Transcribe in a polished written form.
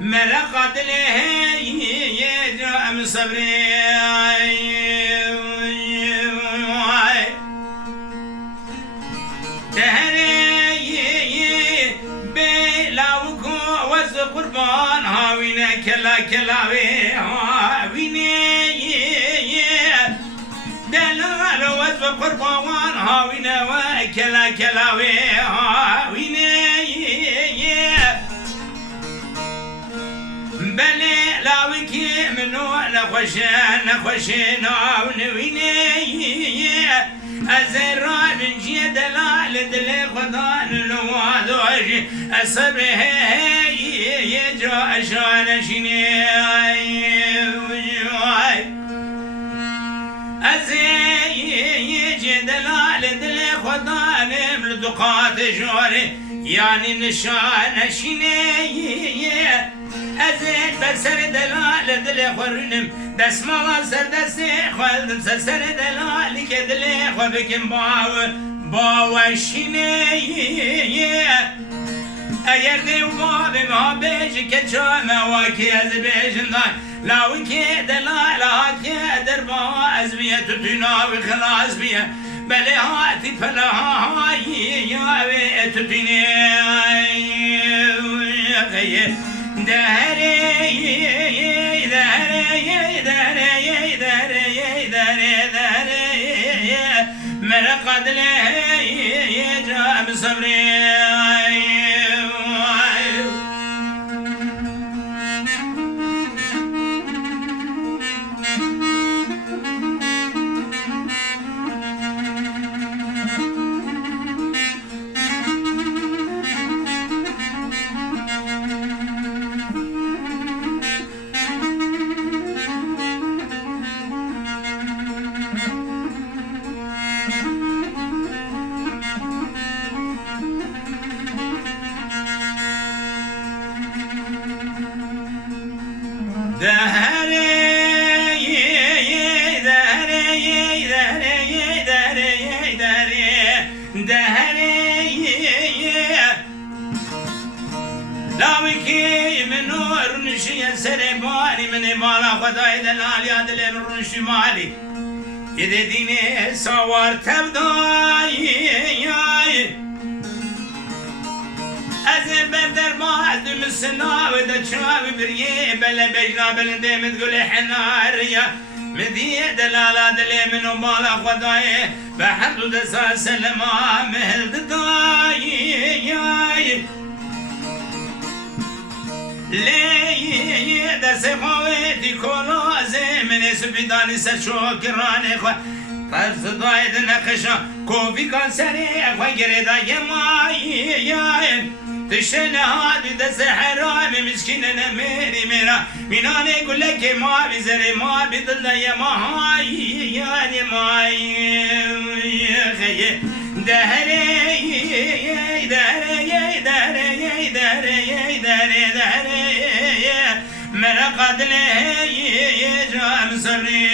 مرقت له يجرأ صبري تهري بلاوكو وز قربان هاوينا كلا كلاوي هاوينا دلال وز قربان هاوينا وكلا كلاوي هاوينا بلي لاوكي منو نخوشين ونويني أزرع من جي دلال دلي خدان الوادوشي الصبر يجرى أشان شيني أزي دلال دلي خدان ملدقات جوري يعني نشان شيني أزيد بسر دلال دلي خورنم دس مالا سر دستي خالدم سر دلال كدلي خوربكم باوشيني اگر دي وبابي ما بيجي كتشامة واكي از بيجندان لاوكي دلال هاتي دربا ازبية تتنا وخلاص بيا بلي هاتي فلا هاي يا تتني غيه مرقد له يجرى بصبري لاوكي من نور نشي سرباني من مالا خداي دلال يا دلي من رنشي مالي يدي ديني صور تبداي أزل بدر ما أدم السنا ودا شاوي بريه بلا بجنا بلندي متقول حناريا مدي دلالا دلي من مالا خداي بحمد دسا سلما مهل داي ليه دست خويتي كولازي من سبيداني سشوكراني خو طرز ضايد نقشا كوفي كان سري خو جريدا يماي تشتنا هادي دست حرامي مسكين انا ميري ميرا ميناني يقول لك ما بزري ما بضل يماي يعني ماي خيه دهري دهري دهري دهري دهري مرقد له يجرى مصري